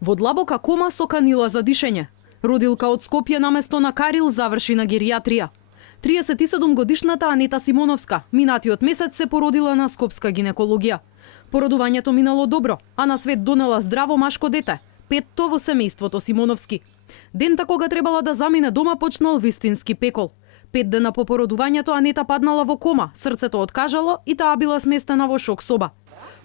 Во длабока кома со канила за дишење. Родилка од Скопје наместо на Карил заврши на геријатрија. 37-годишната Анета Симоновска минатиот месец се породила на скопска гинекологија. Породувањето минало добро, а на свет донела здраво машко дете, петто во семејството Симоновски. Дента кога требала да замине дома почнал вистински пекол. 5 дена по породувањето Анета паднала во кома, срцето откажало и таа била сместена во шок соба.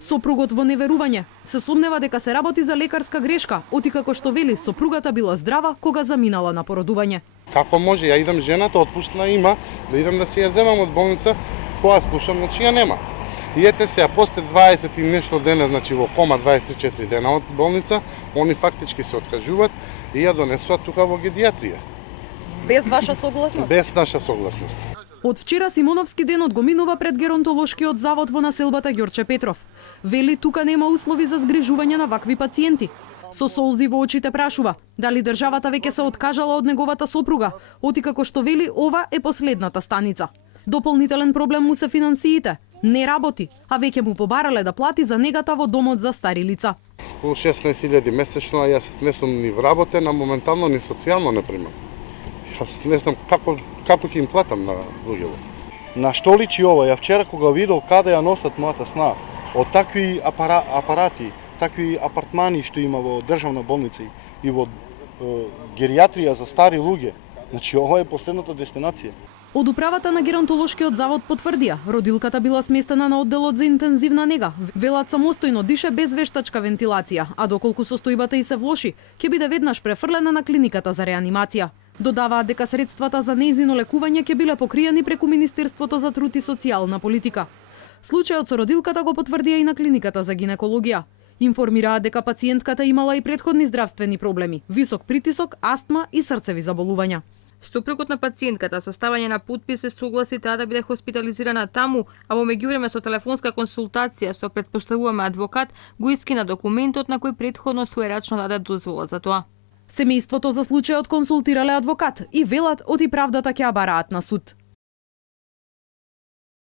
Сопругот во неверување се сомнева дека се работи за лекарска грешка, оти како што вели сопругата била здрава кога заминала на породување. Како може, ја идам жената, отпуштена има, да идам да си ја земам од болница, која слушам, значи ја нема. И ете се, после 20 и нешто дена, значи во кома 24 дена од болница, они фактички се откажуваат и ја донесуваат тука во гедијатрија. Без ваша согласност? Без наша согласност. Од вчера Симоновски денот го минува пред геронтолошкиот завод во населбата Ѓорче Петров. Вели тука нема услови за згрижување на вакви пациенти. Со солзи во очите прашува дали државата веќе се откажала од неговата сопруга, оти како што вели ова е последната станица. Дополнителен проблем му се финансиите. Не работи, а веќе му побарале да плати за негата во домот за стари лица. 16.000 месечно, а јас не сум ни вработен, а моментално ни социјално не примам. Јас не знам како ќе им платам на луѓето. На што личи ова? Ја вчера кога видов каде ја носат мојата сна, од такви апарати, такви апартмани што има во државна болница и во геријатрија за стари луѓе, значи ова е последната дестинација. Од управата на геронтолошкиот завод потврдија, родилката била сместена на одделот за интензивна нега. Велат самостојно дише без вештачка вентилација, а доколку состојбата и се влоши, ќе биде веднаш префрлена на клиниката за реанимација. Додаваат дека средствата за нејзино лекување ќе биле покриени преку Министерството за труд и социјална политика. Случајот со родилката го потврдија и на клиниката за гинекологија. Информираат дека пациентката имала и претходни здравствени проблеми, висок притисок, астма и срцеви заболувања. Сопругот на пациентката со ставање на подпис се согласи таа да биде хоспитализирана таму, а во меѓувреме со телефонска консултација со претпоставуваме адвокат го искина документот на кој претходно својрачно даде дозвола за тоа. Семејството за случајот консултирале адвокат и велат оти правдата ќе ја бараат на суд.